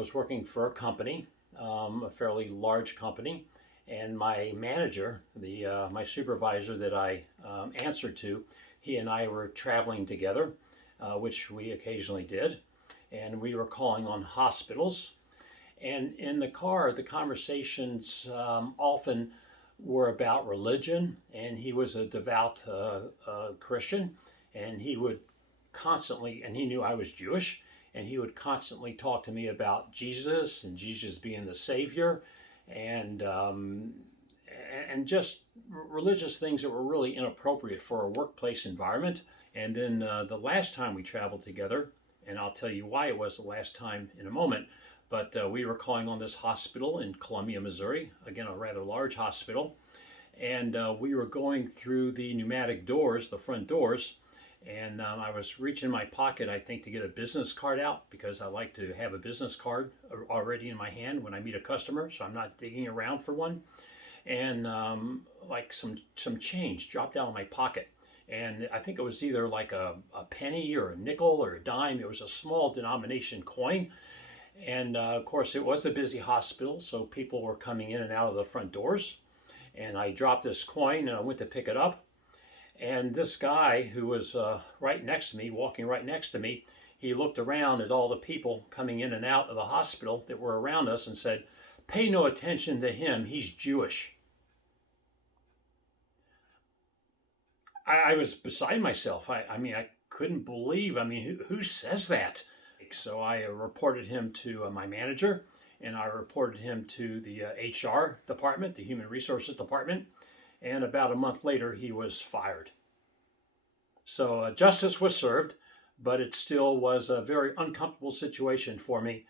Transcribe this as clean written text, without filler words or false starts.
was working for a company, a fairly large company, and my manager, my supervisor that I answered to, he and I were traveling together, which we occasionally did, and we were calling on hospitals. And in the car, the conversations often were about religion, and he was a devout Christian, and he would constantly, and he knew I was Jewish, and he would constantly talk to me about Jesus and Jesus being the Savior, and just religious things that were really inappropriate for a workplace environment. And then the last time we traveled together, and I'll tell you why it was the last time in a moment, but we were calling on this hospital in Columbia, Missouri, again, a rather large hospital. And we were going through the pneumatic doors, the front doors, and I was reaching my pocket, I think, to get a business card out, because I like to have a business card already in my hand when I meet a customer, so I'm not digging around for one. And like some change dropped out of my pocket. And I think it was either like a penny or a nickel or a dime. It was a small denomination coin. And of course, it was a busy hospital, so people were coming in and out of the front doors. And I dropped this coin and I went to pick it up. And this guy who was right next to me, walking right next to me, he looked around at all the people coming in and out of the hospital that were around us and said, "Pay no attention to him, he's Jewish." I was beside myself. I mean, I couldn't believe, who says that? So I reported him to my manager, and I reported him to the HR department, the Human Resources Department, and about a month later, he was fired. So justice was served, but it still was a very uncomfortable situation for me